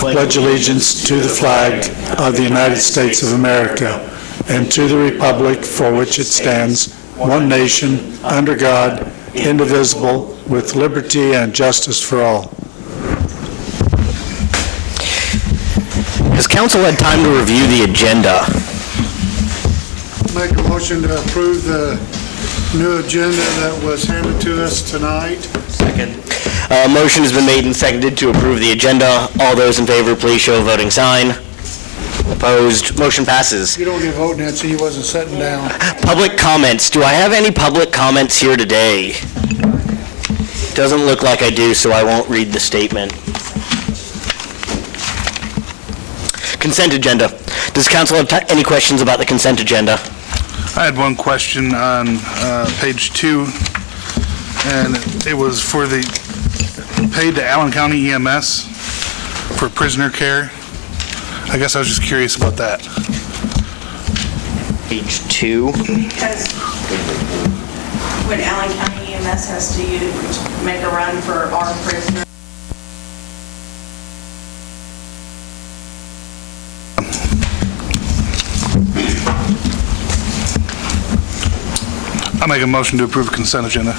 pledge allegiance to the flag of the United States of America and to the republic for which it stands, one nation, under God, indivisible, with liberty and justice for all. Has council had time to review the agenda? Make a motion to approve the new agenda that was handed to us tonight. Second. Motion has been made and seconded to approve the agenda. All those in favor, please show a voting sign. Opposed? Motion passes. You don't get voting, Nancy. He wasn't sitting down. Public comments. Do I have any public comments here today? Doesn't look like I do, so I won't read the statement. Consent agenda. Does council have any questions about the consent agenda? I had one question on page 2, and it was for the paid to Allen County EMS for prisoner care. I guess I was just curious about that. Page 2. Because when Allen County EMS has to make a run for our prisoners. I'll make a motion to approve the consent agenda.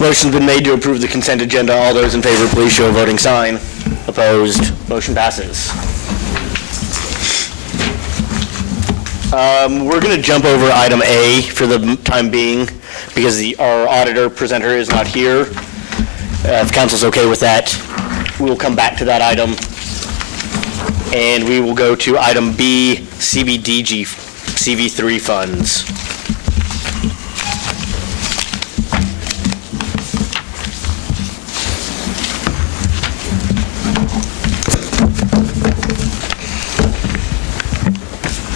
Motion's been made to approve the consent agenda. All those in favor, please show a voting sign. Opposed? Motion passes. We're going to jump over item A for the time being because our auditor presenter is not here. If council's okay with that, we'll come back to that item. And we will go to item B, CBDG, CV3 funds.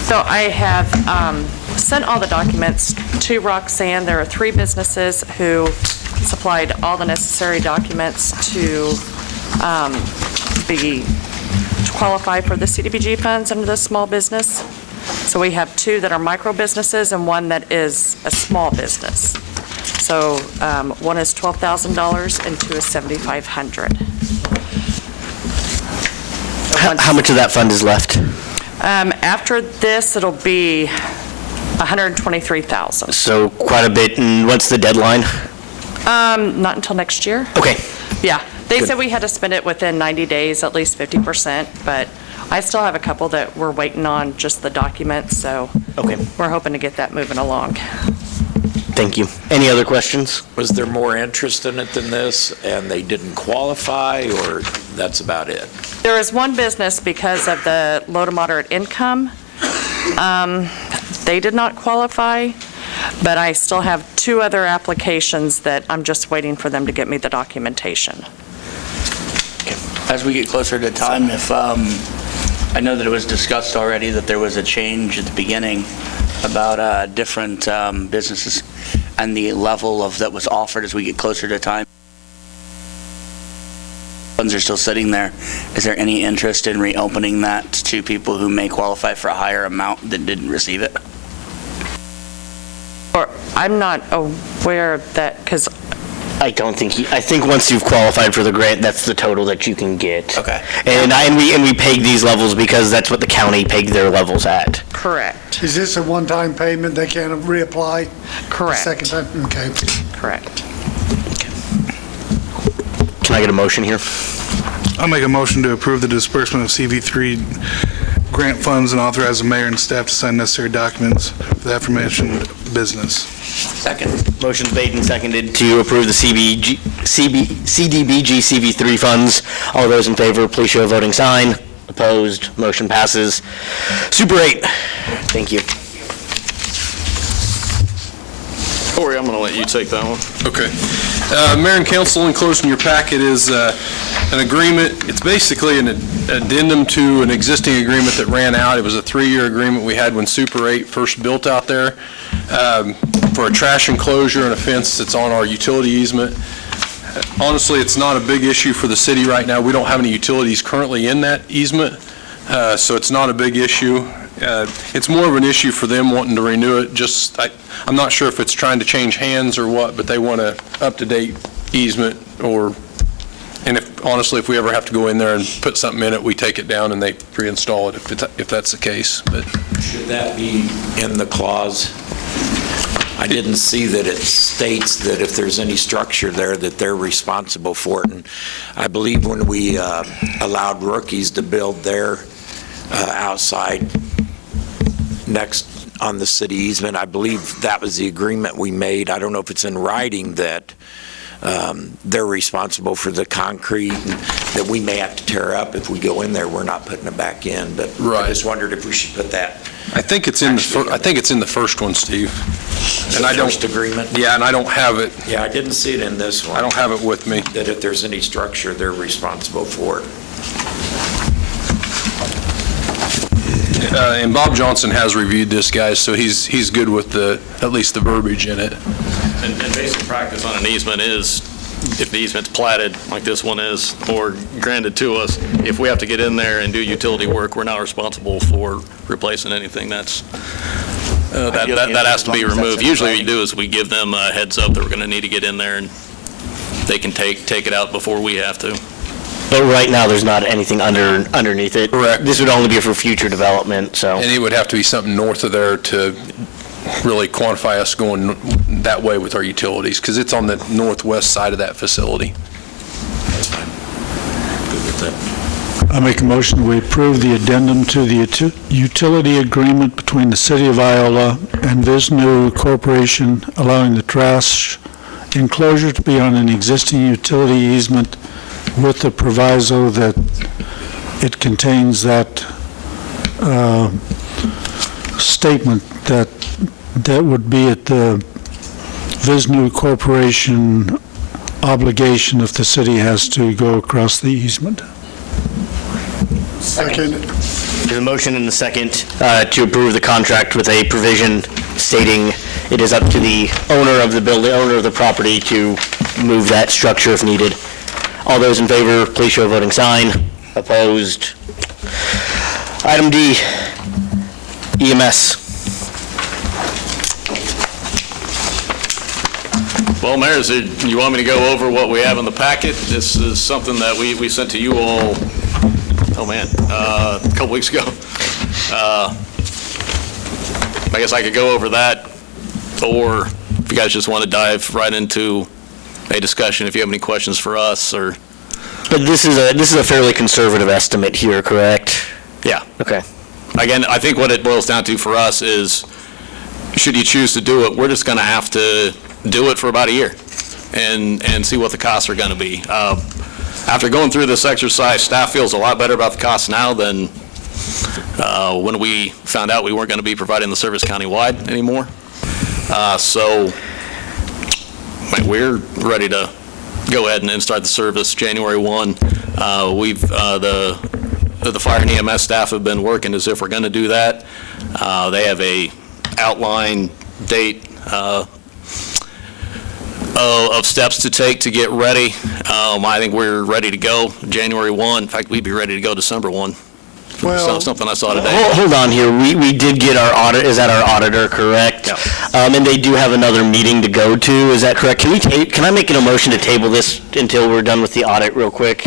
So I have sent all the documents to Roxanne. There are 3 businesses who supplied all the necessary documents to qualify for the CDBG funds under the small business. So we have 2 that are micro businesses and 1 that is a small business. So one is $12,000 and 2 is $7,500. How much of that fund is left? After this, it'll be $123,000. So quite a bit. And what's the deadline? Not until next year. Okay. Yeah, they Good. said we had to spend it within 90 days, at least 50%, but I still have a couple that we're waiting on just the documents, so Okay. we're hoping to get that moving along. Thank you. Any other questions? Was there more interest in it than this, and they didn't qualify, or that's about it? There is one business because of the low to moderate income. They did not qualify, but I still have 2 other applications that I'm just waiting for them to get me the documentation. As we get closer to time, if I know that it was discussed already that there was a change at the beginning about different businesses and the level of that was offered as we get closer to time. Funds are still sitting there. Is there any interest in reopening that to people who may qualify for a higher amount that didn't receive it? Or I'm not aware of that because I don't think I think once you've qualified for the grant, that's the total that you can get. Okay. And we peg these levels because that's what the county pegged their levels at. correct. Is this a one-time payment? They can't reapply? Correct. Second time? Okay. Correct. Can I get a motion here? I'll make a motion to approve the disbursement of CV3 grant funds and authorize the mayor and staff to sign necessary documents for the aforementioned business. Second. Motion's made and seconded to approve the CDBG CV3 funds. All those in favor, please show a voting sign. Opposed, motion passes. Super 8. Thank you. Corey, I'm going to let you take that one. Okay. Mayor and Council, enclosed in your packet is an agreement. It's basically an addendum to an existing agreement that ran out. It was a 3-year agreement we had when Super 8 first built out there for a trash enclosure and a fence that's on our utility easement. Honestly, it's not a big issue for the city right now. We don't have any utilities currently in that easement, so it's not a big issue. It's more of an issue for them wanting to renew it. I'm not sure if it's trying to change hands or what, but they want a up-to-date easement or And honestly, if we ever have to go in there and put something in it, we take it down and they reinstall it if that's the case. But Should that be in the clause? I didn't see that it states that if there's any structure there, that they're responsible for it. And I believe when we allowed rookies to build their outside next on the city easement, I believe that was the agreement we made. I don't know if it's in writing that they're responsible for the concrete that we may have to tear up if we go in there. We're not putting it back in, but I just wondered if we should put that. I think it's in the first one, Steve. And I don't. First agreement? Yeah, and I don't have it. Yeah, I didn't see it in this one. I don't have it with me. That if there's any structure, they're responsible for it. And Bob Johnson has reviewed this, guys, so he's good with at least the verbiage in it. And basic practice on an easement is, if the easement's platted, like this one is, or granted to us, if we have to get in there and do utility work, we're not responsible for replacing anything. That has to be removed. Usually what you do is we give them a heads up that we're going to need to get in there, and they can take it out before we have to. But right now, there's not anything underneath it. Correct. This would only be for future development, so. And it would have to be something north of there to really quantify us going that way with our utilities, because it's on the northwest side of that facility. That's fine. Good with that. I make a motion we approve the addendum to the utility agreement between the City of Iola and Visnu Corporation, allowing the trash enclosure to be on an existing utility easement with the proviso that it contains that statement that would be at the Visnu Corporation obligation if the city has to go across the easement. Second. There's a motion and a second to approve the contract with a provision stating it is up to the owner of the building, owner of the property to move that structure if needed. All those in favor, please show a voting sign. Opposed? Item D, EMS. Well, Mayor, you want me to go over what we have in the packet? This is something that we sent to you all, a couple weeks ago. I guess I could go over that, or if you guys just want to dive right into a discussion, if you have any questions for us, or... But this is a fairly conservative estimate here, correct? Yeah. Okay. Again, I think what it boils down to for us is, should you choose to do it, we're just going to have to do it for about a year and see what the costs are going to be. After going through this exercise, staff feels a lot better about the costs now than when we found out we weren't going to be providing the service countywide anymore. So we're ready to go ahead and start the service January 1. The fire and EMS staff have been working as if we're going to do that. They have a outline date of steps to take to get ready. I think we're ready to go January 1. In fact, we'd be ready to go December 1. Well, Something I saw today. Hold on here. We did get our audit. Is that our auditor, correct? Yeah. And they do have another meeting to go to. Is that correct? Can I make a motion to table this until we're done with the audit real quick?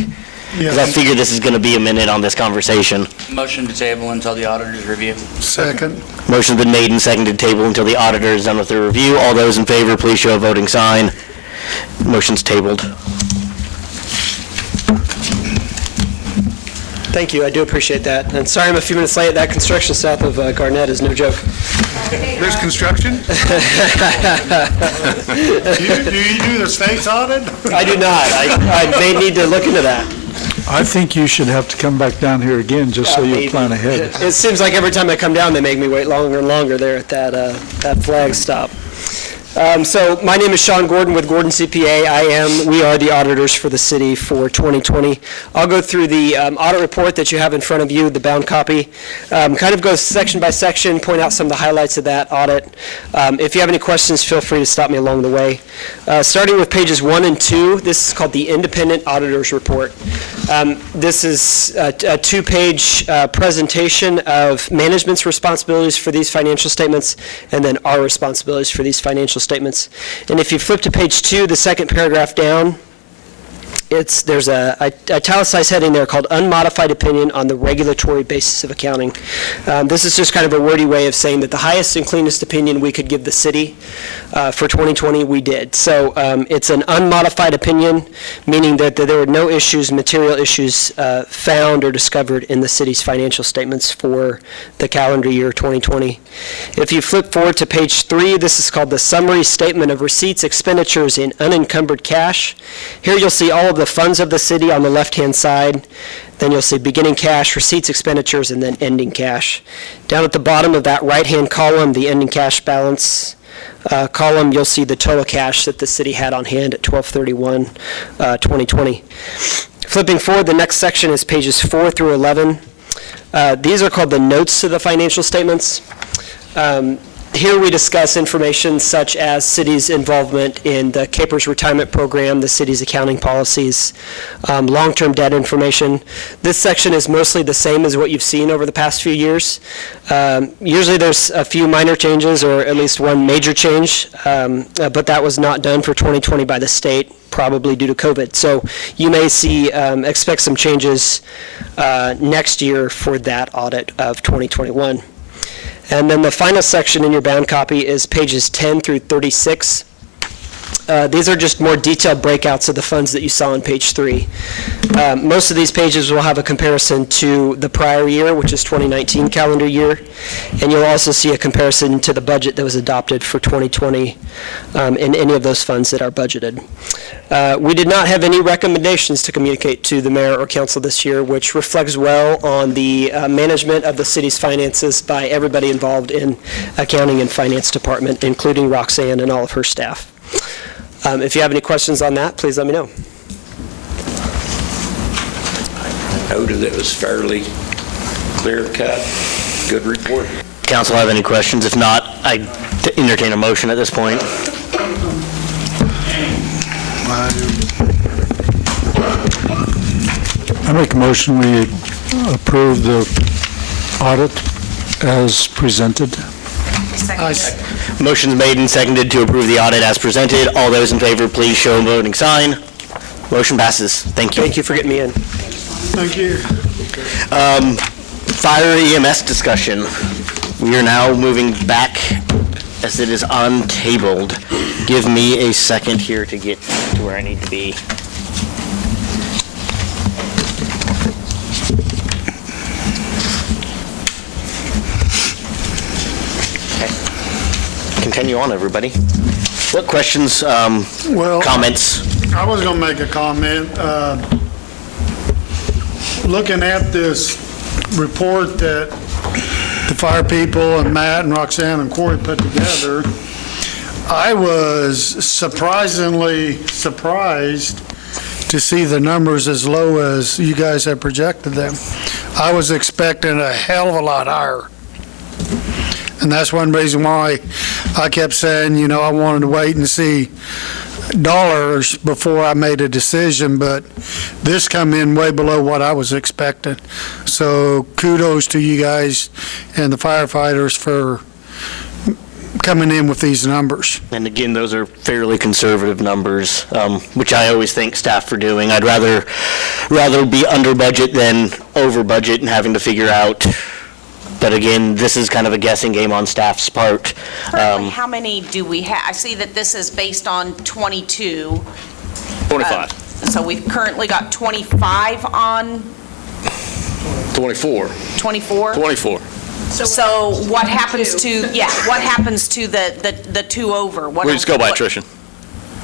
Because I figure this is going to be a minute on this conversation. Motion to table until the auditor's review. Second. Motion's been made and seconded to table until the auditor is done with their review. All those in favor, please show a voting sign. Motion's tabled. Thank you, I do appreciate that. And sorry I'm a few minutes late. That construction south of Garnett is no joke. There's construction? Do you do the state's audit? I do not. I may need to look into that. I think you should have to come back down here again, just so you plan ahead. It seems like every time I come down, they make me wait longer and longer there at that flag stop. So my name is Sean Gordon with Gordon CPA. We are the auditors for the city for 2020. I'll go through the audit report that you have in front of you, the bound copy, kind of go section by section, point out some of the highlights of that audit. If you have any questions, feel free to stop me along the way. Starting with pages 1 and 2, this is called the Independent Auditor's Report. This is a two-page presentation of management's responsibilities for these financial statements and then our responsibilities for these financial statements. And if you flip to page 2, the second paragraph down, there's a italicized heading there called unmodified opinion on the regulatory basis of accounting. This is just kind of a wordy way of saying that the highest and cleanest opinion we could give the city for 2020, we did. So it's an unmodified opinion, meaning that there were no issues, material issues found or discovered in the city's financial statements for the calendar year 2020. If you flip forward to page 3, this is called the Summary Statement of Receipts, Expenditures, in Unencumbered Cash. Here you'll see all of the funds of the city on the left-hand side. Then you'll see beginning cash, receipts, expenditures, and then ending cash. Down at the bottom of that right-hand column, the ending cash balance column, you'll see the total cash that the city had on hand at 12/31/2020. Flipping forward, the next section is pages 4 through 11. These are called the notes to the financial statements. Here we discuss information such as city's involvement in the Capers Retirement Program, the city's accounting policies, long-term debt information. This section is mostly the same as what you've seen over the past few years. Usually there's a few minor changes or at least one major change, but that was not done for 2020 by the state, probably due to COVID. So you may expect some changes next year for that audit of 2021. And then the final section in your bound copy is pages 10 through 36. These are just more detailed breakouts of the funds that you saw on page 3. Most of these pages will have a comparison to the prior year, which is 2019 calendar year, and you'll also see a comparison to the budget that was adopted for 2020 in any of those funds that are budgeted. We did not have any recommendations to communicate to the mayor or council this year, which reflects well on the management of the city's finances by everybody involved in accounting and finance department, including Roxanne and all of her staff. If you have any questions on that, please let me know. I noted it was fairly clear-cut, good report. Council have any questions? If not, I entertain a motion at this point. I make a motion we approve the audit as presented. Motion's made and seconded to approve the audit as presented. All those in favor, please show a voting sign. Motion passes. Thank you. Thank you for getting me in. Thank you. Fire EMS discussion. We are now moving back as it is untabled. Give me a second here to get to where I need to be. Continue on, everybody. What questions, comments? I was going to make a comment. Looking at this report that the fire people and Matt and Roxanne and Corey put together, I was surprisingly surprised to see the numbers as low as you guys have projected them. I was expecting a hell of a lot higher. And that's one reason why I kept saying, I wanted to wait and see dollars before I made a decision, but this come in way below what I was expecting. So kudos to you guys and the firefighters for coming in with these numbers. And again, those are fairly conservative numbers, which I always thank staff for doing. I'd rather be under budget than over budget and having to figure out. But again, this is kind of a guessing game on staff's part. Currently, how many do we have? I see that this is based on 22. 25. So we've currently got 25 on 24. 24? 24. So what happens to, what happens to the two over? We just go by attrition.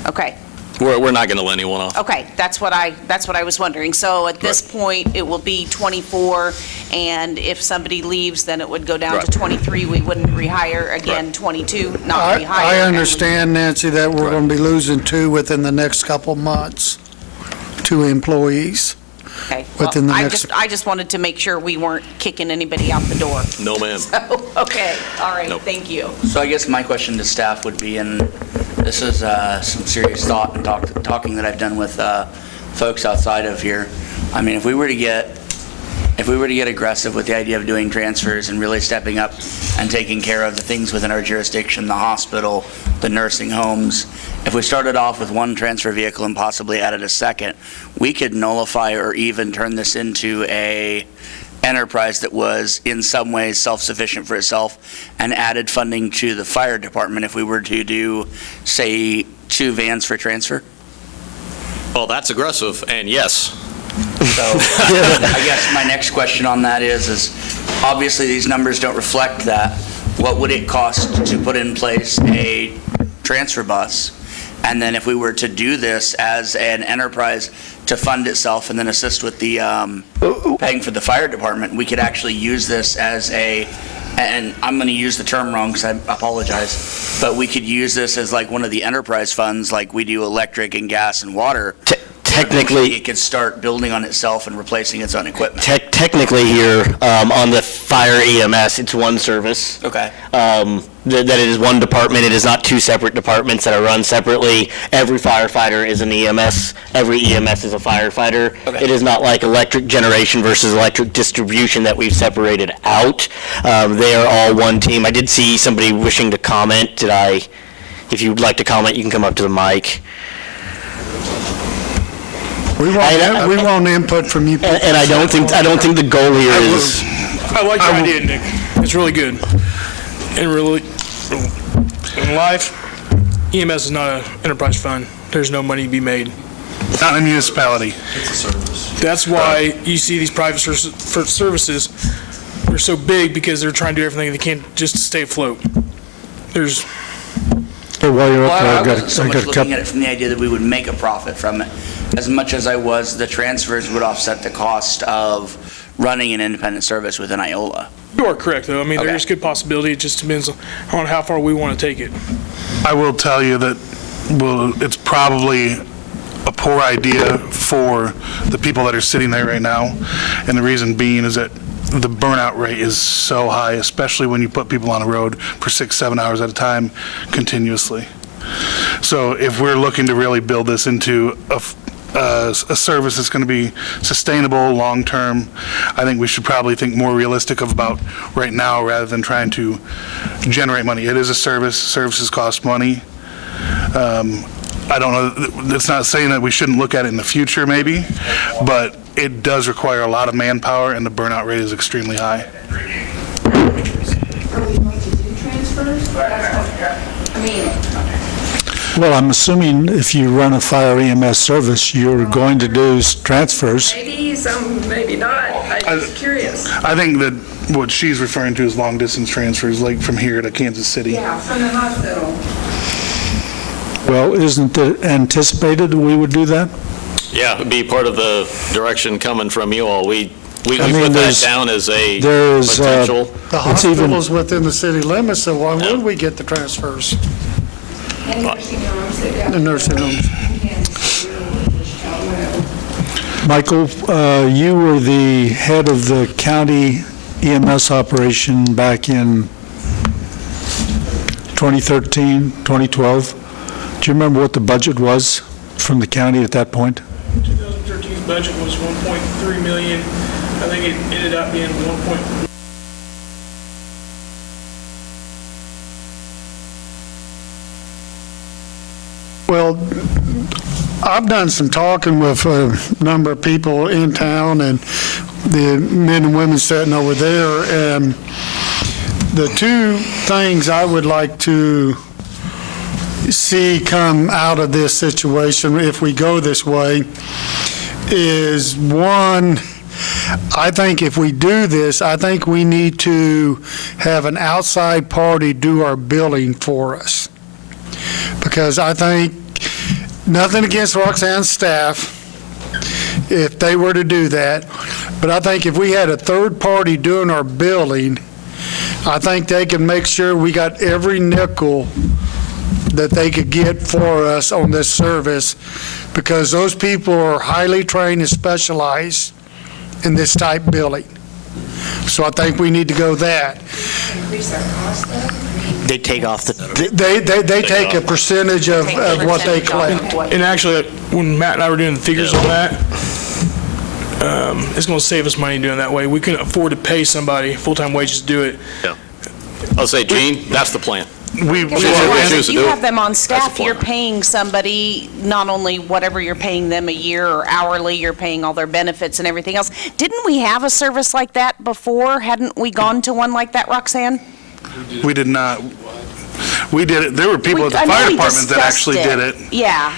Okay. We're not going to let anyone off. Okay, that's what I was wondering. So at this point, it will be 24, and if somebody leaves, then it would go down to 23. We wouldn't rehire again, 22, not rehire. I understand, Nancy, that we're going to be losing 2 within the next couple months, 2 employees. Okay. Within the Well, next. I just wanted to make sure we weren't kicking anybody out the door. No, ma'am. So, okay, all right, Nope. thank you. So I guess my question to staff would be, and this is some serious thought and talking that I've done with folks outside of here. I mean, if we were to get if we were to get aggressive with the idea of doing transfers and really stepping up and taking care of the things within our jurisdiction, the hospital, the nursing homes, if we started off with one transfer vehicle and possibly added a second, we could nullify or even turn this into a enterprise that was in some ways self-sufficient for itself and added funding to the fire department if we were to do, say, 2 vans for transfer. Well, that's aggressive, and yes. So I guess my next question on that is obviously these numbers don't reflect that. What would it cost to put in place a transfer bus? And then if we were to do this as an enterprise to fund itself and then assist with the paying for the fire department, we could actually use this as and I'm going to use the term wrong because I apologize, but we could use this as like one of the enterprise funds like we do electric and gas and water. Technically, it could start building on itself and replacing its own equipment. Technically here, on the fire EMS, it's one service. Okay. That it is one department. It is not 2 separate departments that are run separately. Every firefighter is an EMS. Every EMS is a firefighter. Okay. It is not like electric generation versus electric distribution that we've separated out. They are all one team. I did see somebody wishing to comment. If you'd like to comment, you can come up to the mic. We want input from you. And I don't think the goal here is. I like your idea, Nick. It's really good. And really, in life, EMS is not an enterprise fund. There's no money to be made. Not in a municipality. That's why you see these private services, they're so big because they're trying to do everything they can just to stay afloat. There's. Hey, while you're up there, I I got wasn't so much looking at it from the idea that we would make a profit from it, as much as I was the transfers would offset the cost of running an independent service within Iola. You are correct, though. I mean, Okay. there's good possibility. It just depends on how far we want to take it. I will tell you that, it's probably a poor idea for the people that are sitting there right now. And the reason being is that the burnout rate is so high, especially when you put people on the road for 6-7 hours at a time continuously. So if we're looking to really build this into a service that's going to be sustainable, long-term, I think we should probably think more realistic about right now rather than trying to generate money. It is a service. Services cost money. I don't know, it's not saying that we shouldn't look at it in the future maybe, but it does require a lot of manpower and the burnout rate is extremely high. Are we going to do transfers? Well, I'm assuming if you run a fire EMS service, you're going to do transfers. Maybe some, maybe not. I'm just curious. I think that what she's referring to is long-distance transfers, like from here to Kansas City. Yeah, from the hospital. Well, isn't it anticipated we would do that? Yeah, it'd be part of the direction coming from you all. We put that there's- down as a there's, potential. The It's even- hospital's within the city limits, so why would we get the transfers? And nursing homes. The nursing homes. Michael, you were the head of the county EMS operation back in 2013, 2012. Do you remember what the budget was from the county at that point? 2013's budget was $1.3 million. I think it ended up being 1. Well, I've done some talking with a number of people in town and the men and women sitting over there, and the 2 things I would like to see come out of this situation, if we go this way, is one, I think if we do this, I think we need to have an outside party do our billing for us. Because I think, nothing against Roxanne's staff, if they were to do that, but I think if we had a third party doing our billing, I think they can make sure we got every nickel that they could get for us on this service, because those people are highly trained and specialized in this type billing. So I think we need to go that. Increase our cost though? They take off the. They take a percentage of what they collect. And actually, when Matt and I were doing the figures on that, it's going to save us money doing that way. We couldn't afford to pay somebody full-time wages to do it. I'll say, Gene, that's the plan. We choose If to you do it, have them on that's staff, the you're plan. paying somebody not only whatever you're paying them a year or hourly, you're paying all their benefits and everything else. Didn't we have a service like that before? Hadn't we gone to one like that, Roxanne? We did not. We did it. There were people at the I know fire we department that discussed actually did it. Yeah.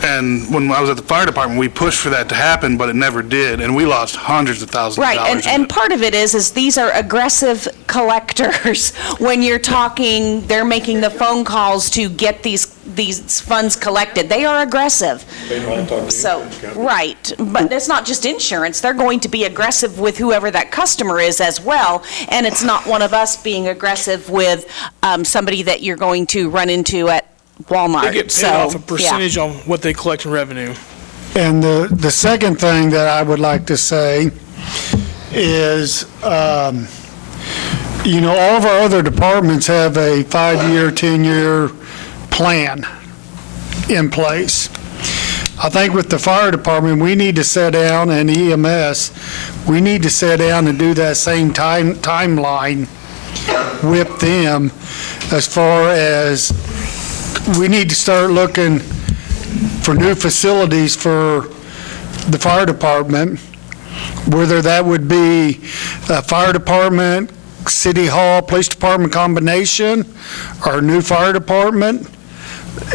And when I was at the fire department, we pushed for that to happen, but it never did, and we lost hundreds of thousands of Right, dollars. and part of it is these are aggressive collectors. When you're talking, they're making the phone calls to get these funds collected. They are aggressive. So, right, but it's not just insurance. They're going to be aggressive with whoever that customer is as well, and it's not one of us being aggressive with somebody that you're going to run into at Walmart. They get paid off a percentage on what they collect in revenue. And the second thing that I would like to say is, all of our other departments have a 5-year, 10-year plan in place. I think with the fire department, we need to sit down, and EMS, we need to sit down and do that same timeline with them as far as we need to start looking for new facilities for the fire department, whether that would be a fire department, city hall, police department combination, or a new fire department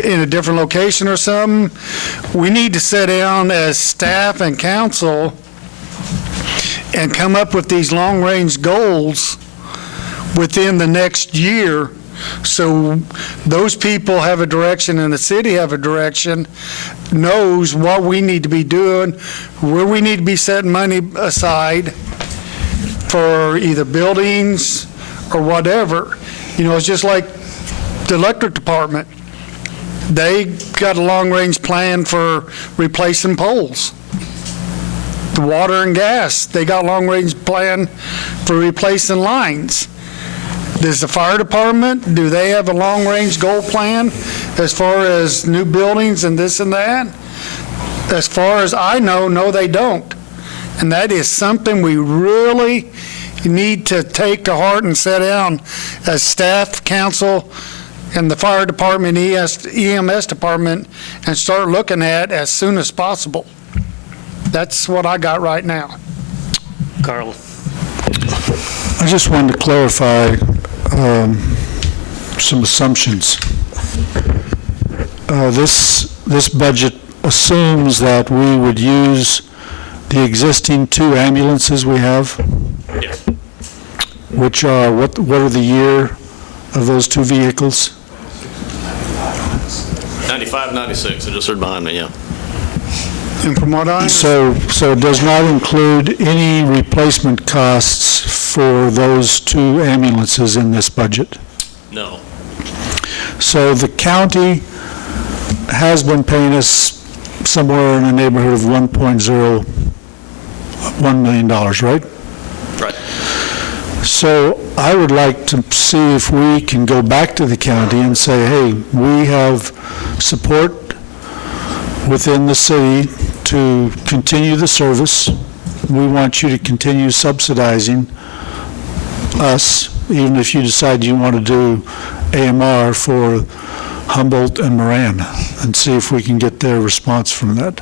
in a different location or something. We need to sit down as staff and council and come up with these long-range goals within the next year, so those people have a direction and the city have a direction, knows what we need to be doing, where we need to be setting money aside for either buildings or whatever. It's just like the electric department. They got a long-range plan for replacing poles. The water and gas, they got a long-range plan for replacing lines. Does the fire department, do they have a long-range goal plan as far as new buildings and this and that? As far as I know, no, they don't. And that is something we really need to take to heart and sit down as staff, council, and the fire department, EMS department, and start looking at as soon as possible. That's what I got right now. Carl? I just wanted to clarify some assumptions. This budget assumes that we would use the existing 2 ambulances we have, Yes. which are, what are the year of those 2 vehicles? 95, 96, I just heard behind me, yeah. And from what I So it does not include any replacement costs for those 2 ambulances in this budget? No. So the county has been paying us somewhere in the neighborhood of $1.01 million, right? Right. So I would like to see if we can go back to the county and say, hey, we have support within the city to continue the service. We want you to continue subsidizing us, even if you decide you want to do AMR for Humboldt and Moran, and see if we can get their response from that.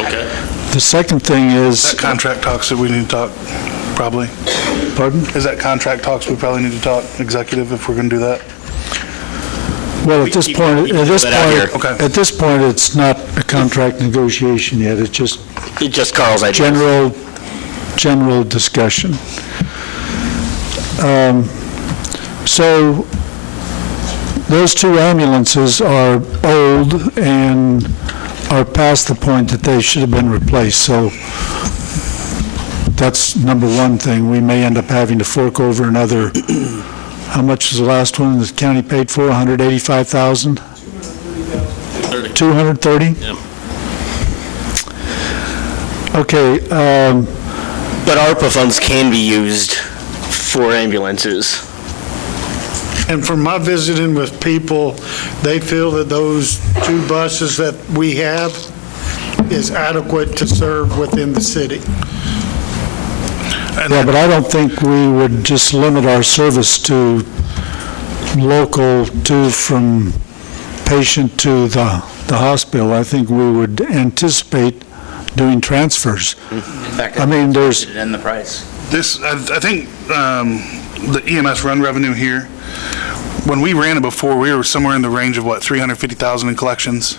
Okay. The second thing is... That contract talks that we need to talk, probably. Pardon? Is that contract talks we probably need to talk, executive, if we're going to do that? Well, We at this keep- point, we keep that out here. Okay. at this point, it's not a contract negotiation yet, it's just It's just Carl's idea. general discussion. So those 2 ambulances are old and are past the point that they should have been replaced, so that's number one thing. We may end up having to fork over another, how much was the last one the county paid for, 185,000? 30. 230? Yeah. Okay, But ARPA funds can be used for ambulances. And from my visiting with people, they feel that those 2 buses that we have is adequate to serve within the city. Yeah, but I don't think we would just limit our service to local to from patient to the hospital. I think we would anticipate doing transfers. In fact, I mean, there's, it's in the price. This, I think, the EMS run revenue here, when we ran it before, we were somewhere in the range of, what, 350,000 in collections?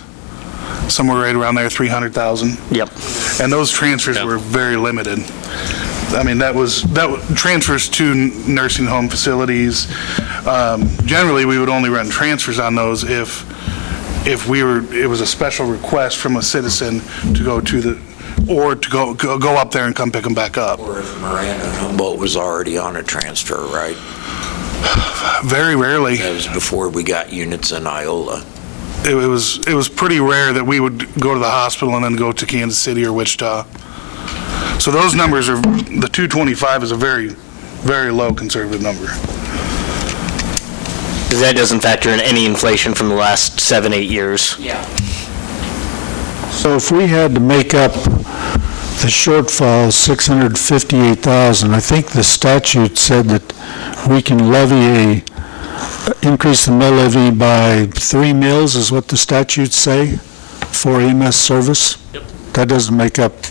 Somewhere right around there, 300,000. Yep. And those transfers were very limited. I mean, that transfers to nursing home facilities. Generally, we would only run transfers on those if it was a special request from a citizen to go to or to go up there and come pick them back up. Or if Miranda and Humboldt was already on a transfer, right? Very rarely. That was before we got units in Iola. It was pretty rare that we would go to the hospital and then go to Kansas City or Wichita. So those numbers are, the 225 is a very, very low conservative number. Because that doesn't factor in any inflation from the last 7-8 years. Yeah. so if we had to make up the shortfall, 658,000, I think the statute said that we can increase the mill levy by 3 mills, is what the statutes say for EMS service. Yep. That doesn't make up,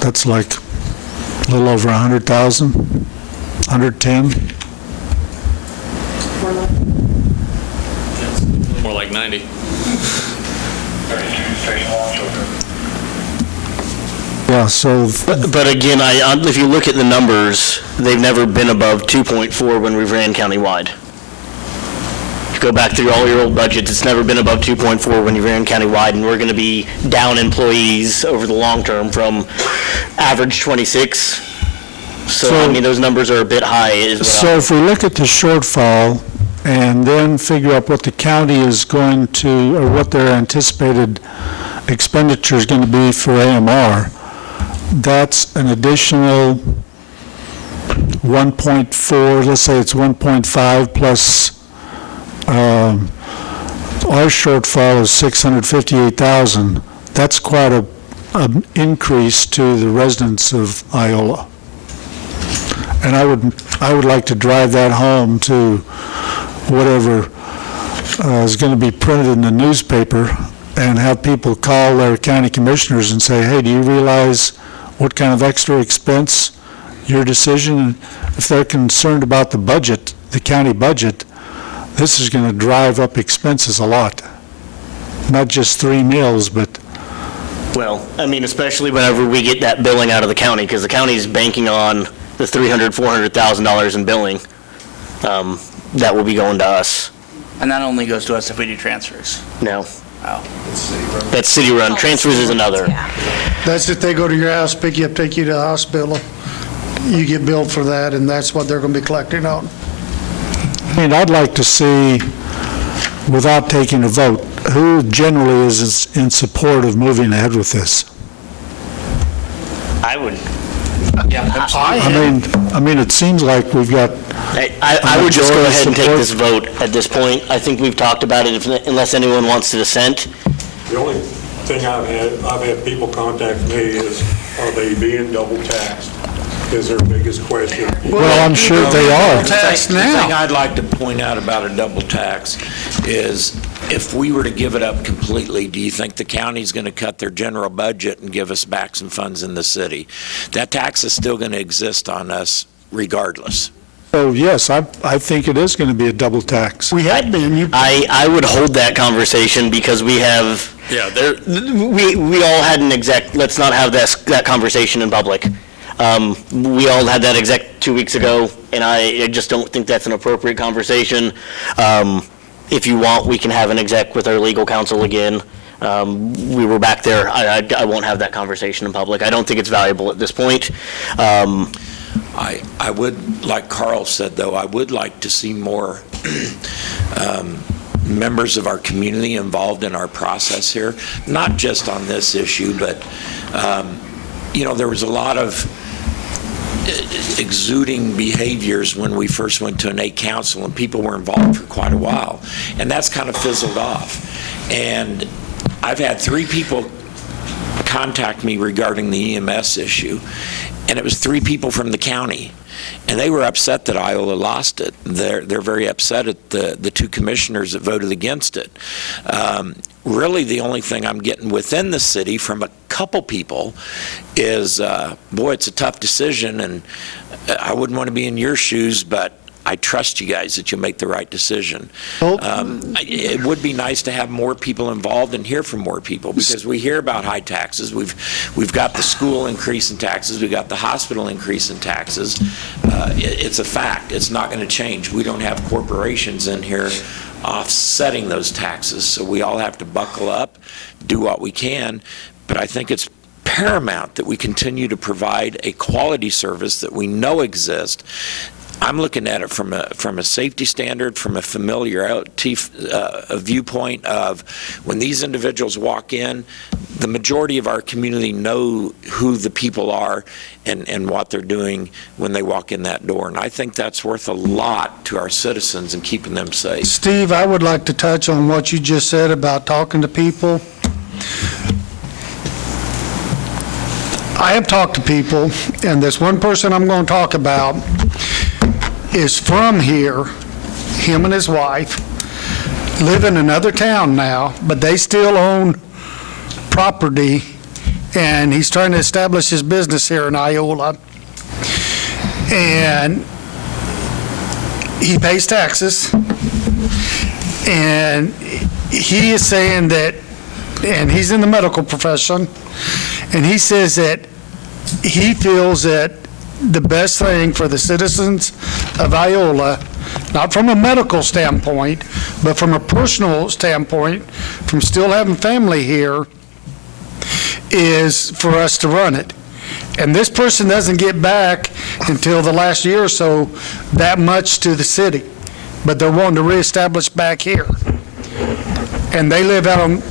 that's like a little over 100,000, 110. More like 90. Yeah, so, But again, if you look at the numbers, they've never been above 2.4 when we've ran countywide. If you go back through all your old budgets, it's never been above 2.4 when you ran countywide, and we're going to be down employees over the long term from average 26. So, I mean, those numbers are a bit high. So if we look at the shortfall and then figure out what the county is going to, or what their anticipated expenditure is going to be for AMR, that's an additional 1.4, let's say it's 1.5 plus our shortfall is 658,000. That's quite an increase to the residents of Iola. And I would like to drive that home to whatever is going to be printed in the newspaper and have people call their county commissioners and say, hey, do you realize what kind of extra expense your decision, if they're concerned about the budget, the county budget, this is going to drive up expenses a lot. Not just 3 mills, but... Well, I mean, especially whenever we get that billing out of the county, because the county's banking on the $300,000, $400,000 in billing that will be going to us. And that only goes to us if we do transfers. No. Oh. That's city run. Transfers is another. That's if they go to your house, pick you up, take you to the hospital. You get billed for that, and that's what they're going to be collecting on. I mean, I'd like to see, without taking a vote, who generally is in support of moving ahead with this? I would. Yeah, I mean, it seems like we've got... I would just go ahead and take this vote at this point. I think we've talked about it, unless anyone wants to dissent. The only thing I've had people contact me is, are they being double taxed? Is their biggest question. Well, I'm sure they are. The thing I'd like to point out about a double tax is if we were to give it up completely, do you think the county's going to cut their general budget and give us back some funds in the city? That tax is still going to exist on us regardless. So, yes, I think it is going to be a double tax. We had been. I would hold that conversation because we have, we all had an exec, let's not have that conversation in public. We all had that exec 2 weeks ago, and I just don't think that's an appropriate conversation. If you want, we can have an exec with our legal counsel again. We were back there. I won't have that conversation in public. I don't think it's valuable at this point. I would, like Carl said, though, I would like to see more members of our community involved in our process here, not just on this issue, but, there was a lot of exuding behaviors when we first went to an 8 council, and people were involved for quite a while, and that's kind of fizzled off. And I've had 3 people contact me regarding the EMS issue, and it was 3 people from the county. And they were upset that Iola lost it. They're very upset at the 2 commissioners that voted against it. Really, the only thing I'm getting within the city from a couple people is, boy, it's a tough decision, and I wouldn't want to be in your shoes, but I trust you guys that you'll make the right decision. It would be nice to have more people involved and hear from more people, because we hear about high taxes. We've got the school increase in taxes. We've got the hospital increase in taxes. It's a fact. It's not going to change. We don't have corporations in here offsetting those taxes, so we all have to buckle up, do what we can. But I think it's paramount that we continue to provide a quality service that we know exists. I'm looking at it from a safety standard, from a familiarity viewpoint of when these individuals walk in, the majority of our community know who the people are and what they're doing when they walk in that door. And I think that's worth a lot to our citizens and keeping them safe. Steve, I would like to touch on what you just said about talking to people. I have talked to people, and this one person I'm going to talk about is from here, him and his wife, live in another town now, but they still own property, and he's trying to establish his business here in Iola. And he pays taxes, and he is saying that, and he's in the medical profession, and he says that he feels that the best thing for the citizens of Iola, not from a medical standpoint, but from a personal standpoint, from still having family here, is for us to run it. And this person doesn't get back until the last year or so that much to the city, but they're wanting to reestablish back here. And they live out on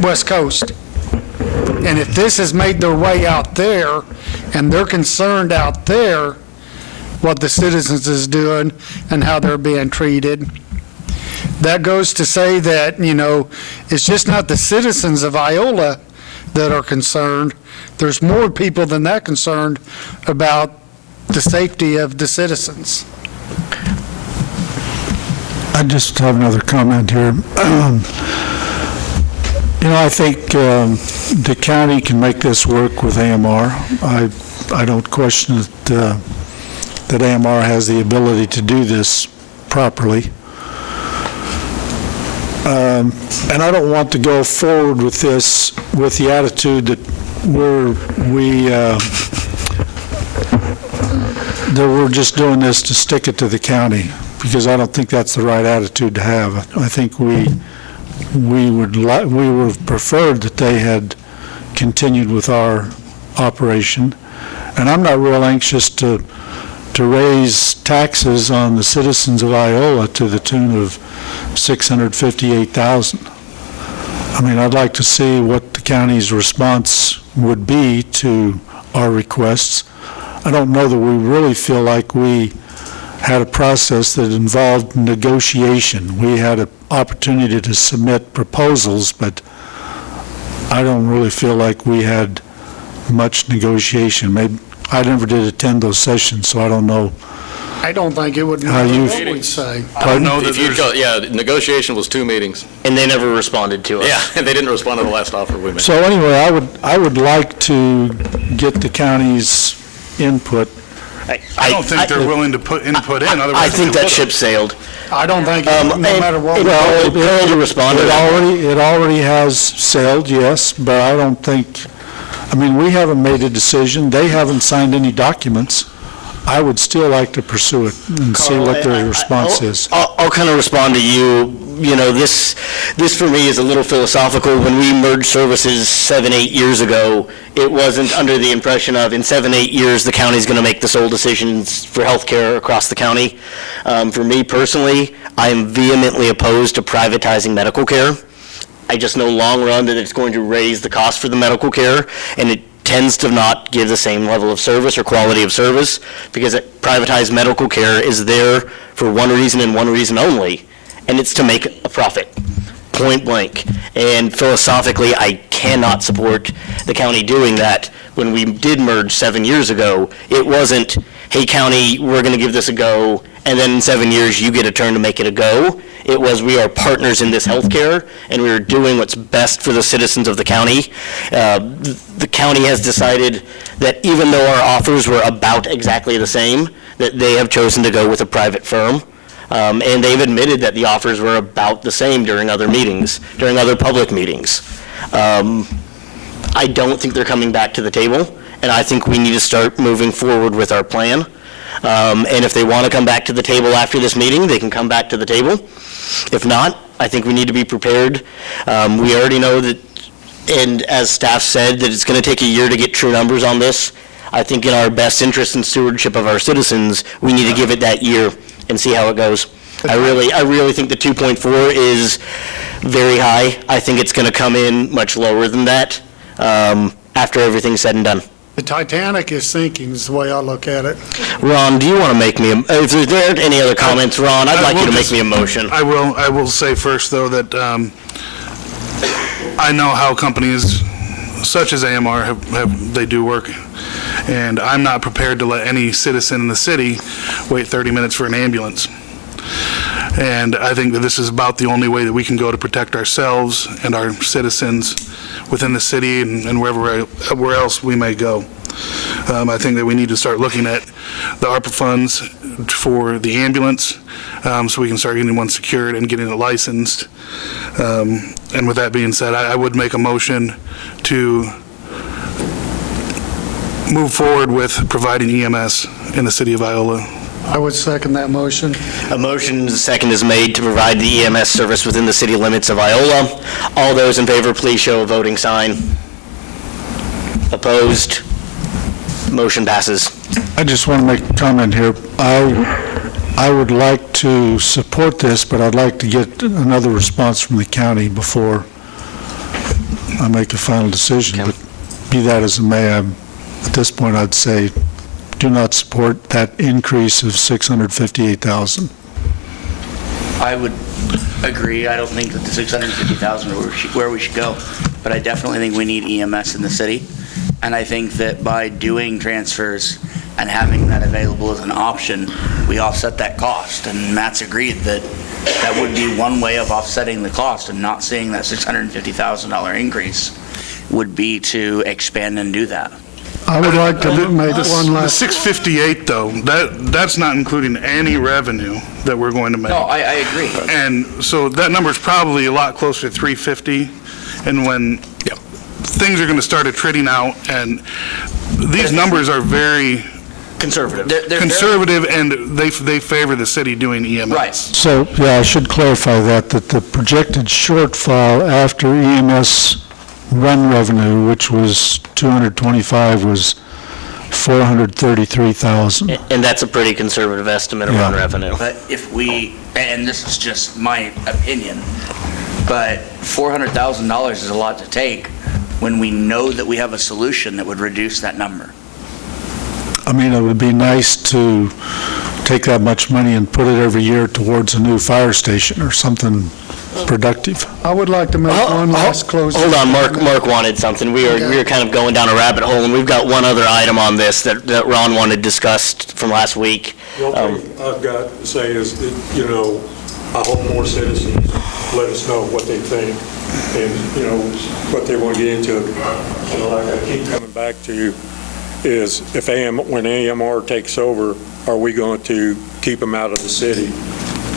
West Coast. And if this has made their way out there, and they're concerned out there what the citizens is doing and how they're being treated, that goes to say that, you know, it's just not the citizens of Iola that are concerned. There's more people than that concerned about the safety of the citizens. I just have another comment here. You know, I think the county can make this work with AMR. I don't question that AMR has the ability to do this properly. And I don't want to go forward with this with the attitude that we're just doing this to stick it to the county, because I don't think that's the right attitude to have. I think we would have preferred that they had continued with our operation, and I'm not real anxious to raise taxes on the citizens of Iola to the tune of $658,000. I mean, I'd like to see what the county's response would be to our requests. I don't know that we really feel like we had a process that involved negotiation. We had an opportunity to submit proposals, but I don't really feel like we had much negotiation. Maybe I never did attend those sessions, so I don't know. I don't think it would matter what we'd say. I don't know that negotiation was 2 meetings. And they never responded to us. Yeah, and they didn't respond to the last offer we made. So anyway, I would like to get the county's input. I don't think they're willing to put input in, otherwise. I think that ship sailed. I don't think, no matter what. It already has sailed, yes, but I don't think, I mean, we haven't made a decision. They haven't signed any documents. I would still like to pursue it and see what their response is. I'll kind of respond to you. You know, this for me is a little philosophical. When we merged services 7-8 years ago, it wasn't under the impression of in 7-8 years the county's going to make the sole decisions for healthcare across the county. For me personally, I am vehemently opposed to privatizing medical care. I just know long run that it's going to raise the cost for the medical care, and it tends to not give the same level of service or quality of service, because privatized medical care is there for one reason and one reason only, and it's to make a profit, point blank. And philosophically, I cannot support the county doing that. When we did merge 7 years ago, it wasn't, hey, county, we're going to give this a go, and then in 7 years, you get a turn to make it a go. It was, we are partners in this healthcare, and we are doing what's best for the citizens of the county. The county has decided that even though our offers were about exactly the same, that they have chosen to go with a private firm. And they've admitted that the offers were about the same during other meetings, during other public meetings. I don't think they're coming back to the table, and I think we need to start moving forward with our plan. And if they want to come back to the table after this meeting, they can come back to the table. If not, I think we need to be prepared. We already know that, and as staff said, that it's going to take a year to get true numbers on this. I think in our best interest and stewardship of our citizens, we need to give it that year and see how it goes. I really think the 2.4 is very high. I think it's going to come in much lower than that after everything's said and done. The Titanic is sinking, is the way I look at it. Ron, do you want to make me, if there aren't any other comments, Ron, I'd like you to make me a motion. I will say first, though, that I know how companies such as AMR they do work, and I'm not prepared to let any citizen in the city wait 30 minutes for an ambulance. And I think that this is about the only way that we can go to protect ourselves and our citizens within the city and where else we may go. I think that we need to start looking at the ARPA funds for the ambulance so we can start getting one secured and getting it licensed. And with that being said, I would make a motion to move forward with providing EMS in the city of Iola. I would second that motion. A motion, second is made to provide the EMS service within the city limits of Iola. All those in favor, please show a voting sign. Opposed? Motion passes. I just want to make a comment here. I would like to support this, but I'd like to get another response from the county before I make a final decision. But be that as it may, at this point, I'd say do not support that increase of $658,000. I would agree. I don't think that the $650,000 is where we should go, but I definitely think we need EMS in the city. And I think that by doing transfers and having that available as an option, we offset that cost. And Matt's agreed that that would be one way of offsetting the cost and not seeing that $650,000 increase would be to expand and do that. I would like to make one last. The 658, though, that's not including any revenue that we're going to make. No, I agree. And so that number is probably a lot closer to 350. And when things are going to start attriting out, and these numbers are very conservative. They're conservative, and they favor the city doing EMS. Right. So, yeah, I should clarify that the projected shortfall after EMS run revenue, which was 225, was 433,000. And that's a pretty conservative estimate of run revenue. But if we, and this is just my opinion, but $400,000 is a lot to take when we know that we have a solution that would reduce that number. I mean, it would be nice to take that much money and put it every year towards a new fire station or something productive. I would like to make one last closing. Hold on, Mark wanted something. We are kind of going down a rabbit hole, and we've got one other item on this that Ron wanted discussed from last week. The only thing I've got to say is that, I hope more citizens let us know what they think and, what they want to get into. And like I keep coming back to is when AMR takes over, are we going to keep them out of the city?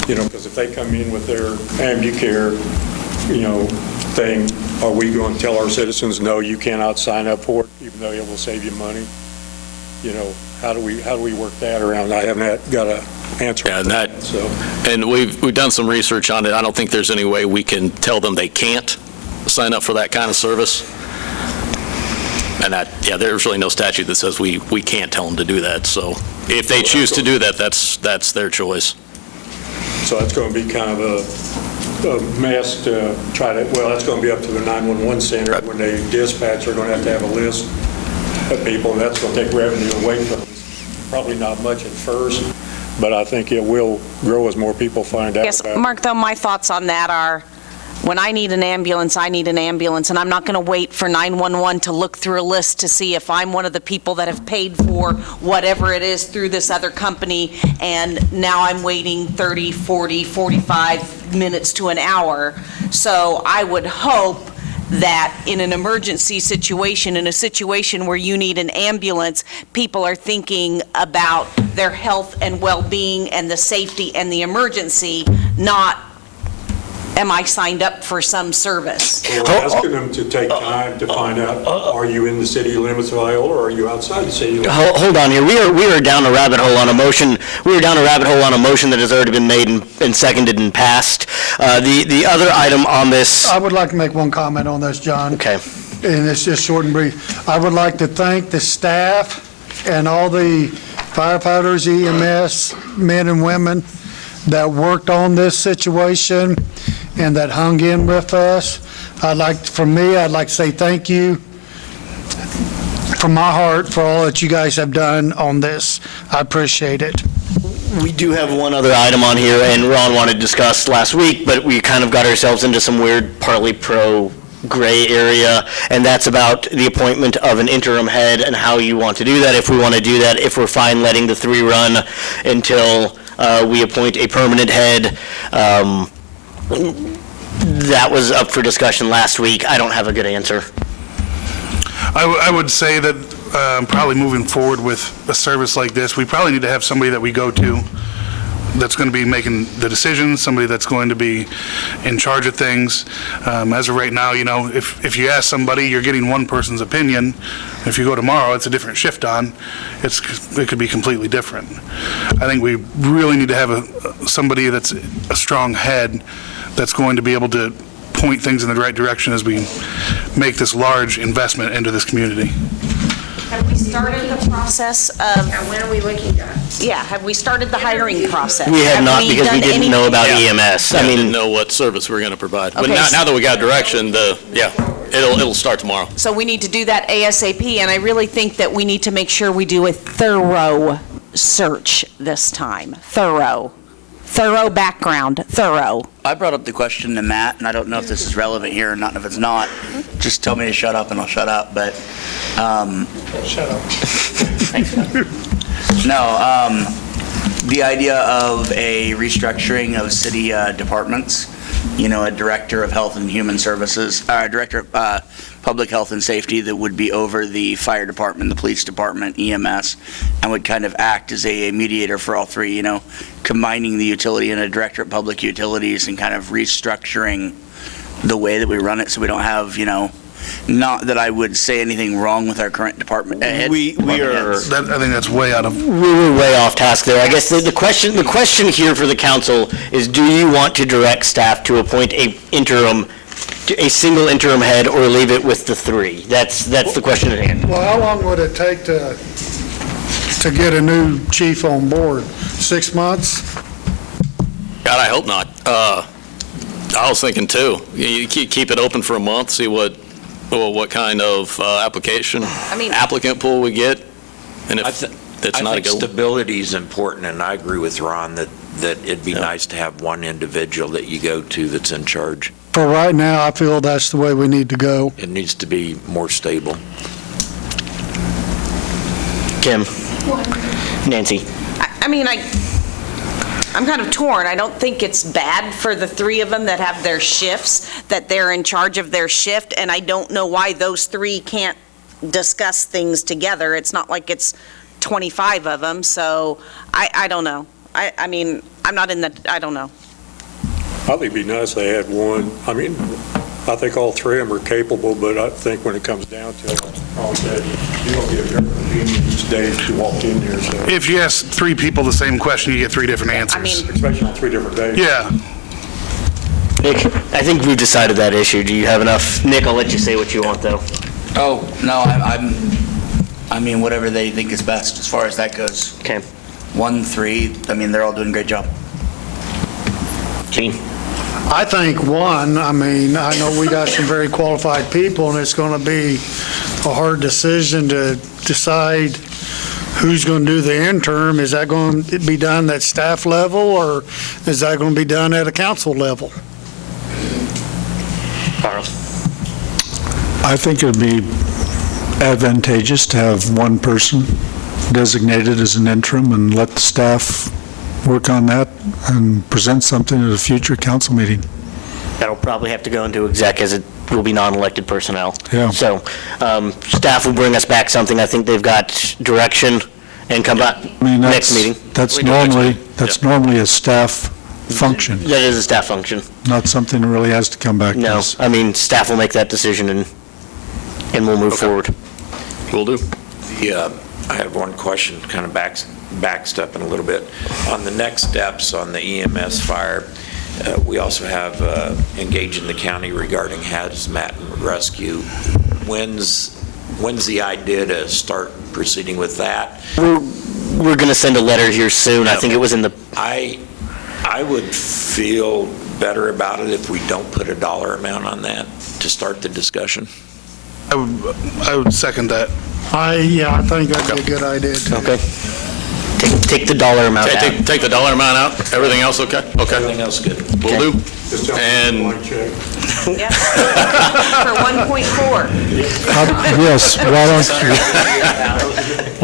Because if they come in with their AmbuCare, thing, are we going to tell our citizens, no, you cannot sign up for it, even though it will save you money? How do we work that around? I haven't got an answer on that. So. And we've done some research on it. I don't think there's any way we can tell them they can't sign up for that kind of service. And there's really no statute that says we can't tell them to do that. So if they choose to do that, that's their choice. So that's going to be kind of a mess to try to, that's going to be up to the 911 center. When they dispatch, they're going to have a list of people, and that's going to take revenue away from us. Probably not much at first, but I think it will grow as more people find out Yes, about it. Mark, though, my thoughts on that are, When I need an ambulance, I need an ambulance, and I'm not going to wait for 911 to look through a list to see if I'm one of the people that have paid for whatever it is through this other company, and now I'm waiting 30, 40, 45 minutes to an hour. So I would hope that in an emergency situation, in a situation where you need an ambulance, people are thinking about their health and well-being and the safety and the emergency, not, am I signed up for some service? We're asking them to take time to find out, are you in the city limits of Iola or are you outside the city limits? Hold on here. We are down a rabbit hole on a motion. We are down a rabbit hole on a motion that has already been made and seconded and passed. The other item on this. I would like to make one comment on this, John. Okay. And it's just short and brief. I would like to thank the staff and all the firefighters, EMS, men and women that worked on this situation and that hung in with us. I'd like to say thank you from my heart for all that you guys have done on this. I appreciate it. We do have one other item on here, and Ron wanted to discuss last week, but we kind of got ourselves into some weird partly pro gray area, and that's about the appointment of an interim head and how you want to do that, if we want to do that, if we're fine letting the 3 run until we appoint a permanent head. That was up for discussion last week. I don't have a good answer. I would say that probably moving forward with a service like this, we probably need to have somebody that we go to that's going to be making the decisions, somebody that's going to be in charge of things. As of right now, if you ask somebody, you're getting one person's opinion. If you go tomorrow, it's a different shift on. It could be completely different. I think we really need to have somebody that's a strong head that's going to be able to point things in the right direction as we make this large investment into this community. Have we started the process of... And when are we looking at? Yeah, have we started the hiring process? We have not, because we done didn't know about Yeah. EMS. I didn't know what service we were going to provide. But Okay. now that we got direction, it'll start tomorrow. So we need to do that ASAP, and I really think that we need to make sure we do a thorough search this time. Thorough background, thorough. I brought up the question to Matt, and I don't know if this is relevant here or not. If it's not, just tell me to shut up and I'll shut up, but... Shut up. Thanks. No, the idea of a restructuring of city departments, a director of health and human services, or a director of public health and safety that would be over the fire department, the police department, EMS, and would kind of act as a mediator for all 3, combining the utility and a director of public utilities and kind of restructuring the way that we run it so we don't have, not that I would say anything wrong with our current department head. We are... I think that's way out of... We were way off task there. I guess the question here for the council is, do you want to direct staff to appoint a single interim head, or leave it with the 3? That's the question at hand. Well, how long would it take to get a new chief on board? 6 months? God, I hope not. I was thinking 2. You keep it open for a month, see what kind of applicant pool we get, and if it's not a I think go. stability is important, and I agree with Ron that it'd be nice to have one individual that you go to that's in charge. For right now, I feel that's the way we need to go. It needs to be more stable. Kim? Nancy? I'm kind of torn. I don't think it's bad for the 3 of them that have their shifts, that they're in charge of their shift, and I don't know why those 3 can't discuss things together. It's not like it's 25 of them, so I don't know. I'm not in the, I don't know. I think it'd be nice if they had one. I think all 3 of them are capable, but I think when it comes down to it, you're going to get a different opinion each day if you walk in here. So. If you ask 3 people the same question, you get 3 different answers. Especially on 3 different days. Yeah. Nick, I think we've decided that issue. Do you have enough? Nick, I'll let you say what you want, though. Oh, no, whatever they think is best as far as that goes. Okay. 1, 3, they're all doing a great job. Gene? I think one, I know we got some very qualified people, and it's going to be a hard decision to decide who's going to do the interim. Is that going to be done at staff level, or is that going to be done at a council level? Carl? I think it would be advantageous to have one person designated as an interim and let the staff work on that and present something at a future council meeting. That'll probably have to go into exec as it will be non-elected personnel. Yeah. So staff will bring us back something. I think they've got direction and come back I mean, next meeting. That's normally a staff function, That is a staff function. not something that really has to come back to No, us. I mean, staff will make that decision and we'll move forward. Will do. I have one question, kind of backstepping a little bit. On the next steps on the EMS fire, we also have engaging the county regarding hazmat and rescue. When's the idea to start proceeding with that? We're going to send a letter here soon. I think it was in the... I would feel better about it if we don't put a dollar amount on that to start the discussion. I would second that. I think that'd be a good idea, too. Okay. Take the dollar amount out. Take the dollar amount out? Everything else okay? Okay. Everything else good? Will do. Just tell me And- the blank check. Yeah. For 1.4. Yes, why don't you?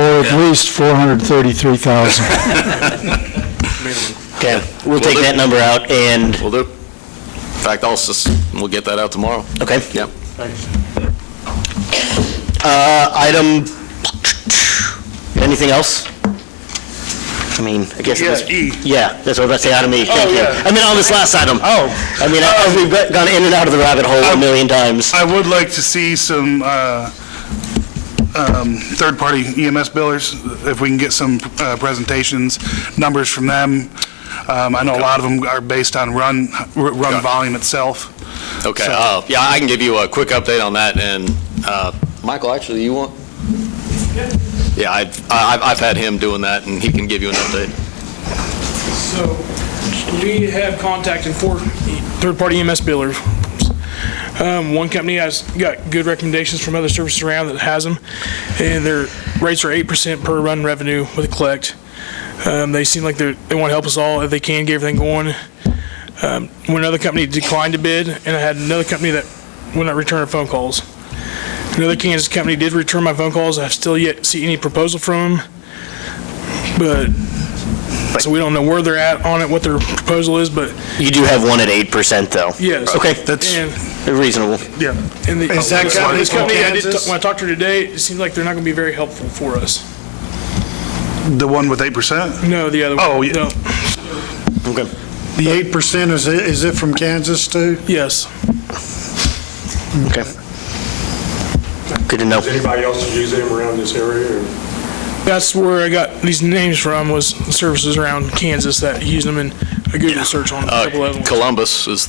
Or at least 433,000. Okay, we'll take that number out and, Will do. In fact, we'll get that out tomorrow. okay. Yep. Item, anything else? I mean, I guess it was... E. Yeah, that's what I was about to say, item E, thank you. yeah. I mean, on this last item. Oh. I mean, as we've gone in and out of the rabbit hole a million times. I would like to see some third-party EMS billers, if we can get some presentations, numbers from them. I know a lot of them are based on run volume itself. Okay, So- yeah, I can give you a quick update on that, and Michael, actually, you want? Yeah, I've had him doing that, and he can give you an update. So we have contacted 4 third-party EMS billers. One company has got good recommendations from other services around that has them, and their rates are 8% per run revenue with a collect. They seem like they want to help us all if they can get everything going. When another company declined to bid, and I had another company that would not return our phone calls. Another Kansas company did return my phone calls. I've still yet to see any proposal from them, but so we don't know where they're at on it, what their proposal is, but You do have one at 8%, though. yes. Okay, And reasonable. Yeah. And the, Is that this company company, from I did, Kansas? when I talked to her today, it seems like they're not going to be very helpful for us. The one with 8%? No, the other one. Oh, yeah. No. Okay. The 8%, is it from Kansas, too? Yes. Okay. Good to know. Does anybody else use them around this area? Or? That's where I got these names from, was services around Kansas that use them, and I Googled search on a couple of them. Columbus is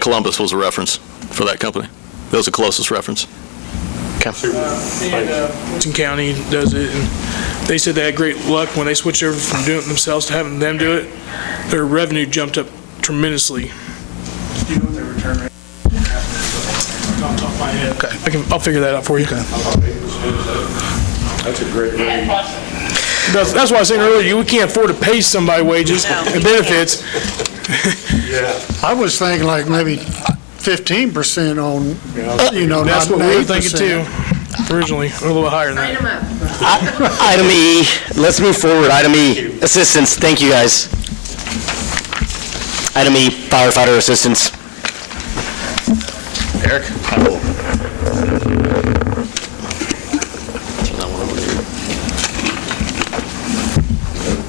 Columbus was a reference for that company. That was the closest reference. Wilson County does it, and they said they had great luck when they switched over from doing it themselves to having them do it. Their revenue jumped up tremendously. Do you know what their return rate? Off the top of my head. Okay. I'll figure that out for you. That's a great rate. That's why I was saying earlier, we can't afford to pay somebody wages and benefits. Yeah. I was thinking like maybe 15% on, That's not what we were 8%. thinking too, originally, or a little higher than that. Item E, let's move forward. Item E, assistance. Thank you, guys. Item E, firefighter assistance. Eric?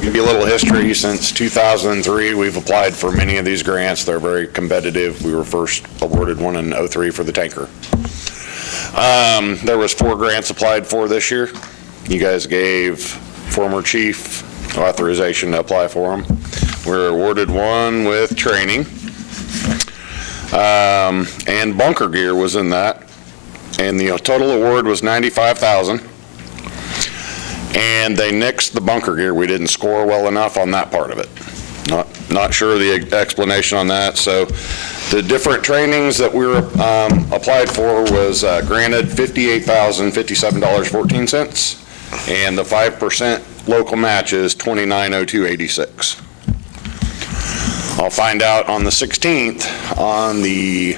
Give you a little history. Since 2003, we've applied for many of these grants. They're very competitive. We were first awarded one in '03 for the tanker. There was 4 grants applied for this year. You guys gave former chief authorization to apply for them. We were awarded one with training. And bunker gear was in that. And the total award was $95,000. And they nixed the bunker gear. We didn't score well enough on that part of it. Not sure the explanation on that. So the different trainings that we were applied for was granted $58,057.14, and the 5% local match is $29,0286. I'll find out on the 16th on the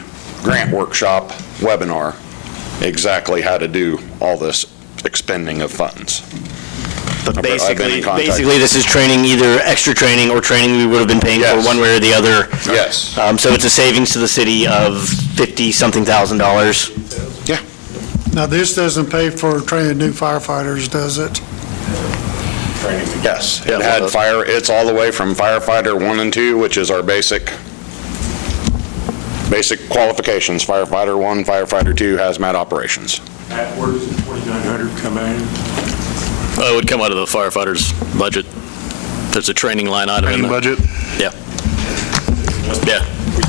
grant workshop webinar exactly how to do all this expending of funds. But I've been in contact. basically, this is training, either extra training or training we would have been paying for Yes. one way or the other. Yes. So it's a savings to the city of $50-something thousand. Yeah. Now, this doesn't pay for training new firefighters, does it? Yes, Yeah, it had well, fire, it's all the way from firefighter 1 and 2, which is our basic qualifications, firefighter 1, firefighter 2, hazmat operations. Where does the 2,900 come in? It would come out of the firefighters' budget. There's a training line item in Training there. budget? Yeah. Yeah,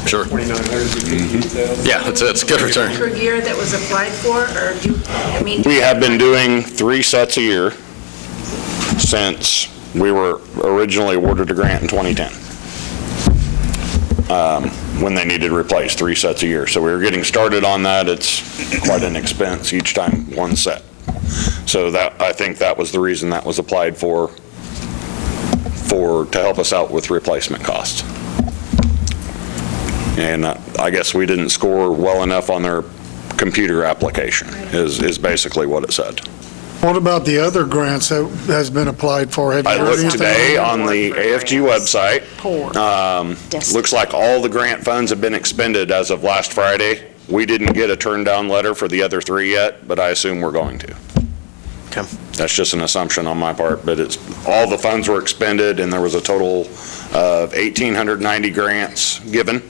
sure. 2,900 to 58,000? Yeah, it's a good return. Per year that was applied for, or do you, I mean... We have been doing 3 sets a year since we were originally awarded a grant in 2010, when they needed replaced, 3 sets a year. So we were getting started on that. It's quite an expense each time, 1 set. So that, I think that was the reason that was applied for to help us out with replacement costs. And I guess we didn't score well enough on their computer application, is basically what it said. What about the other grants that has been applied for? Have you I heard looked anything? today on the AFG website. Looks like all the grant funds have been expended as of last Friday. We didn't get a turn down letter for the other 3 yet, but I assume we're going to. Okay. That's just an assumption on my part, but it's, all the funds were expended, and there was a total of 1,890 grants given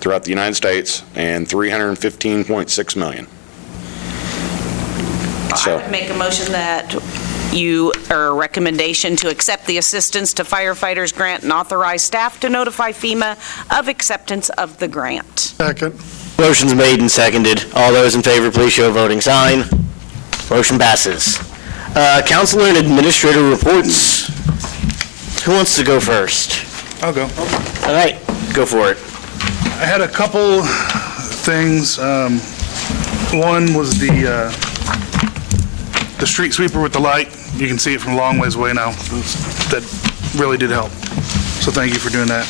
throughout the United States, and 315.6 million. I would make a motion that or a recommendation to accept the Assistance to Firefighters Grant and authorize staff to notify FEMA of acceptance of the grant. Second. Motion's made and seconded. All those in favor, please show a voting sign. Motion passes. Counselor and Administrator reports. Who wants to go first? I'll go. All right, go for it. I had a couple things. One was the street sweeper with the light. You can see it from a long ways away now. That really did help. So thank you for doing that.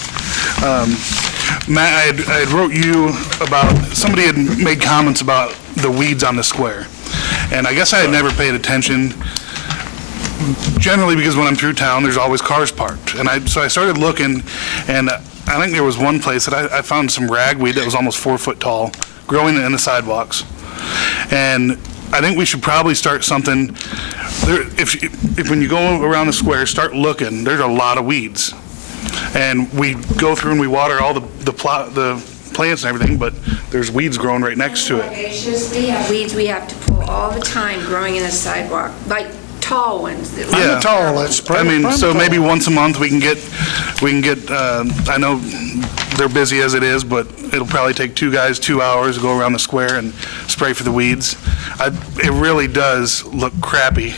Matt, I had wrote you about, somebody had made comments about the weeds on the square. And I guess I had never paid attention, generally because when I'm through town, there's always cars parked. And so I started looking, and I think there was one place that I found some ragweed that was almost 4 foot tall, growing in the sidewalks. And I think we should probably start something, if when you go around the square, start looking, there's a lot of weeds. And we go through and we water all the plants and everything, but there's weeds growing right next to it. We have weeds we have to pull all the time growing in the sidewalk, like tall ones. Yeah. Tall, let's spread I mean, it. so maybe once a month we can get, I know they're busy as it is, but it'll probably take 2 guys 2 hours to go around the square and spray for the weeds. It really does look crappy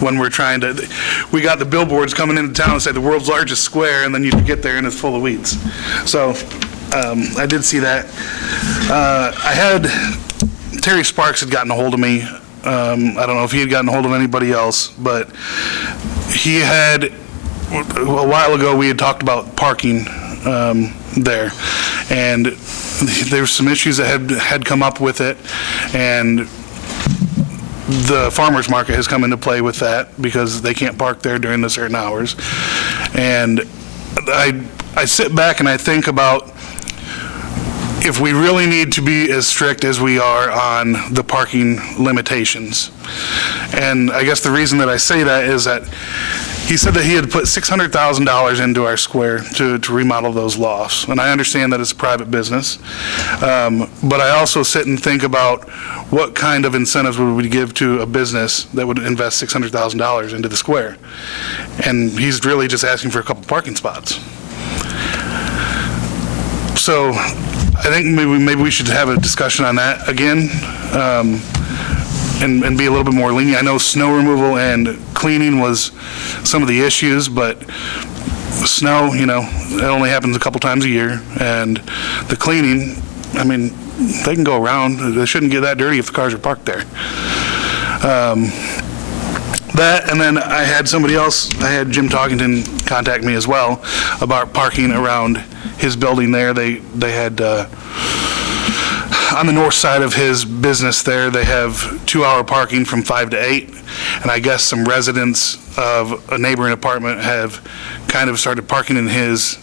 when we're trying to, we got the billboards coming into town and say the world's largest square, and then you get there and it's full of weeds. So I did see that. Terry Sparks had gotten a hold of me. I don't know if he had gotten a hold of anybody else, but he had, a while ago, we had talked about parking there, and there's some issues that had come up with it, and the farmer's market has come into play with that because they can't park there during the certain hours. And I sit back and I think about if we really need to be as strict as we are on the parking limitations. And I guess the reason that I say that is that he said that he had put $600,000 into our square to remodel those lofts. And I understand that it's a private business. But I also sit and think about what kind of incentives would we give to a business that would invest $600,000 into the square. And he's really just asking for a couple parking spots. So I think maybe we should have a discussion on that again, and be a little bit more lenient. I know snow removal and cleaning was some of the issues, but snow, it only happens a couple times a year, and the cleaning, I mean, they can go around. They shouldn't get that dirty if the cars are parked there. That, and then I had somebody else, I had Jim Toggington contact me as well about parking around his building there. They had on the north side of his business there, they have 2-hour parking from 5 to 8, and I guess some residents of a neighboring apartment have kind of started parking in his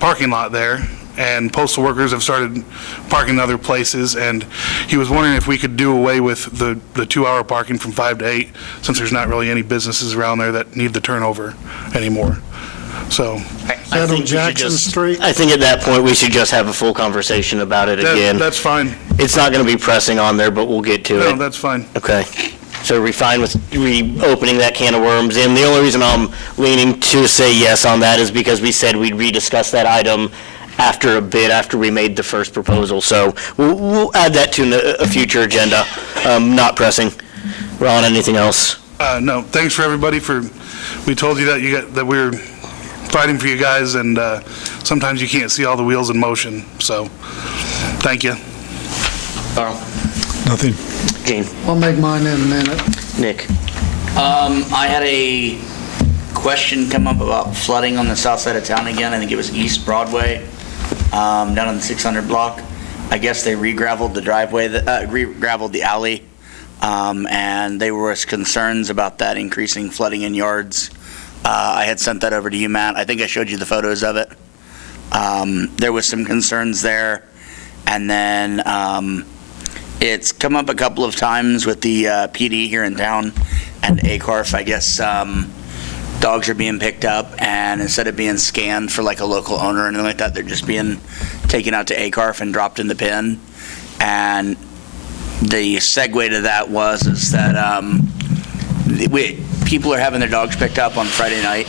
parking lot there, and postal workers have started parking in other places, and he was wondering if we could do away with the 2-hour parking from 5 to 8, since there's not really any businesses around there that need the turnover anymore. So, I think we should just- I think at that point, we should just have a full conversation about it again. that's fine. It's not going to be pressing on there, but we'll get to No, it. that's fine. Okay. So are we fine with reopening that can of worms? And the only reason I'm leaning to say yes on that is because we said we'd rediscuss that item after we made the first proposal. So we'll add that to a future agenda, not pressing. Ron, anything else? No, thanks for everybody we told you that we were fighting for you guys, and sometimes you can't see all the wheels in motion, so thank you. Carl? Nothing. Gene? I'll make mine in a minute. Nick? I had a question come up about flooding on the south side of town again. I think it was East Broadway, down on the 600 block. I guess they re-gravelled the driveway, re-gravelled the alley, and there was concerns about that increasing flooding in yards. I had sent that over to you, Matt. I think I showed you the photos of it. There was some concerns there, and then it's come up a couple of times with the PD here in town and ACARF. I guess dogs are being picked up, and instead of being scanned for like a local owner or anything like that, they're just being taken out to ACARF and dropped in the pen. And the segue to that is that people are having their dogs picked up on Friday night,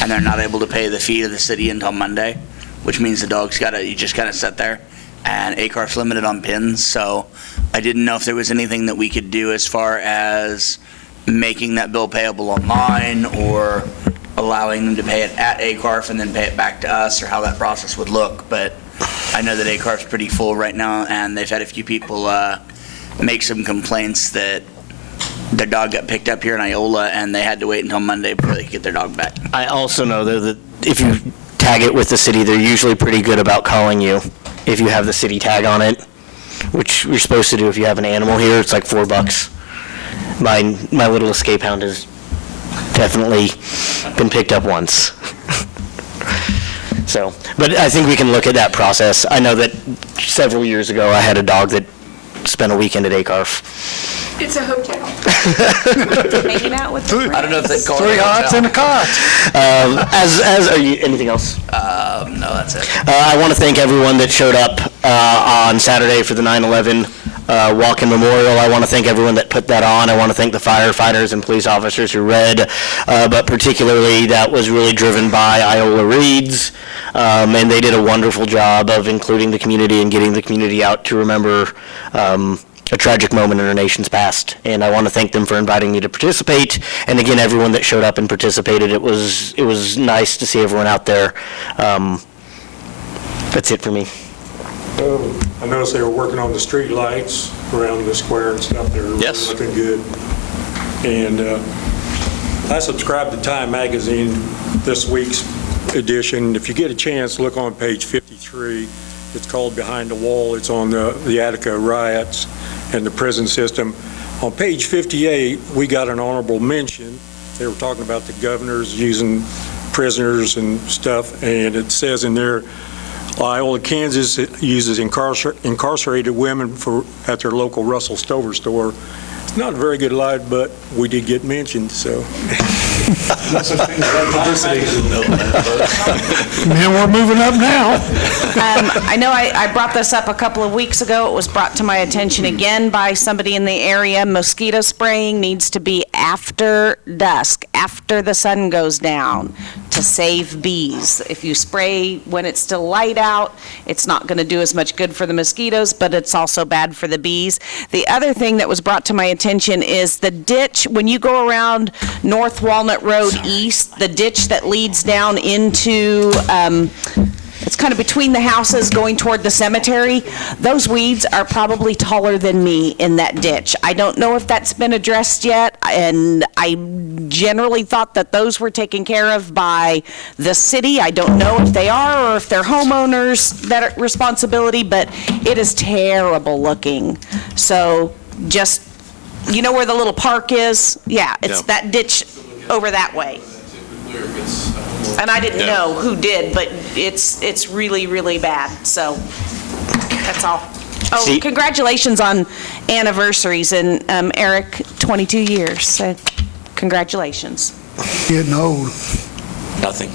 and they're not able to pay the fee to the city until Monday, which means the dog's you just kind of sit there, and ACARF's limited on pins. So I didn't know if there was anything that we could do as far as making that bill payable online, or allowing them to pay it at ACARF and then pay it back to us, or how that process would look. But I know that ACARF's pretty full right now, and they've had a few people make some complaints that their dog got picked up here in Iola, and they had to wait until Monday before they could get their dog back. I also know, though, that if you tag it with the city, they're usually pretty good about calling you if you have the city tag on it, which you're supposed to do if you have an animal here. It's like $4. My little escape hound has definitely been picked up once. So, but I think we can look at that process. I know that several years ago, I had a dog that spent a weekend at ACARF. It's a hotel. Hanging out with the I don't know if they call it 3 hots and a cot. Are you, anything else? No, that's it. I want to thank everyone that showed up on Saturday for the 9/11 walk-in memorial. I want to thank everyone that put that on. I want to thank the firefighters and police officers who read, but particularly that was really driven by Iola Reeds, and they did a wonderful job of including the community and getting the community out to remember a tragic moment in our nation's past. And I want to thank them for inviting me to participate. And again, everyone that showed up and participated, it was nice to see everyone out there. That's it for me. I noticed they were working on the street lights around the square and stuff. They're Yes. looking good. And I subscribed to Time Magazine, this week's edition. If you get a chance, look on page 53. It's called Behind the Wall. It's on the Attica riots and the prison system. On page 58, we got an honorable mention. They were talking about the governors using prisoners and stuff, and it says in there, Iola, Kansas uses incarcerated women at their local Russell Stover store. It's not a very good line, but we did get mentioned, so. Man, we're moving up now. I know I brought this up a couple of weeks ago. It was brought to my attention again by somebody in the area. Mosquito spraying needs to be after dusk, after the sun goes down, to save bees. If you spray when it's still light out, it's not going to do as much good for the mosquitoes, but it's also bad for the bees. The other thing that was brought to my attention is the ditch, when you go around North Walnut Road East, the ditch that leads down into it's kind of between the houses going toward the cemetery. Those weeds are probably taller than me in that ditch. I don't know if that's been addressed yet, and I generally thought that those were taken care of by the city. I don't know if they are or if they're homeowners that are responsibility, but it is terrible looking. So just, you know where the little park is? Yeah, it's that ditch over that way. And I didn't know who did, but it's really, really bad, so that's all. Oh, congratulations on anniversaries, and Eric, 22 years, so congratulations. Getting old. Nothing.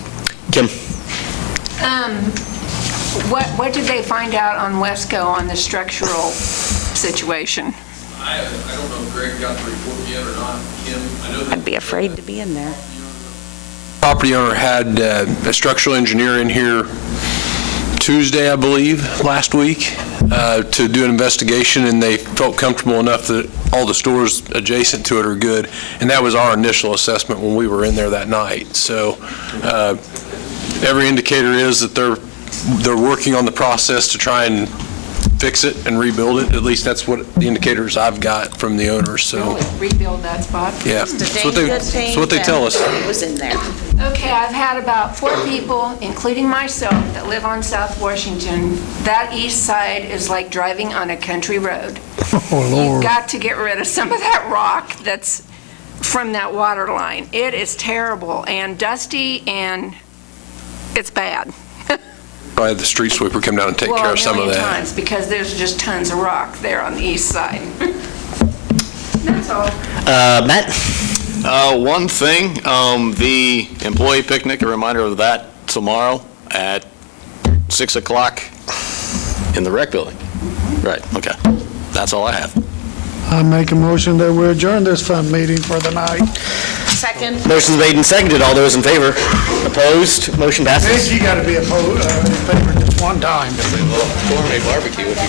Kim? What did they find out on Wesco on the structural situation? I don't know if Greg got the report yet or not. Kim, I know that I'd be afraid to be in there. property owner had a structural engineer in here Tuesday, I believe, last week, to do an investigation, and they felt comfortable enough that all the stores adjacent to it are good, and that was our initial assessment when we were in there that night. So every indicator is that they're working on the process to try and fix it and rebuild it. At least that's what the indicators I've got from the owners, so. Rebuild that spot? Yeah, that's what they tell us. It was in there. Okay, I've had about 4 people, including myself, that live on South Washington. That east side is like driving on a country road. Oh, Lord. You've got to get rid of some of that rock that's from that water line. It is terrible and dusty, and it's bad. Probably the street sweeper come down and take care of some of Well, a that. million times, because there's just tons of rock there on the east side. That's all. Matt? One thing, the employee picnic, a reminder of that tomorrow at 6 o'clock in the rec building. Right, okay. That's all I have. I make a motion that we adjourn this fun meeting for the night. Second. Motion's made and seconded. All those in favor? Opposed? Motion passes. You gotta be opposed, in favor just one time. Gourmet barbecue would be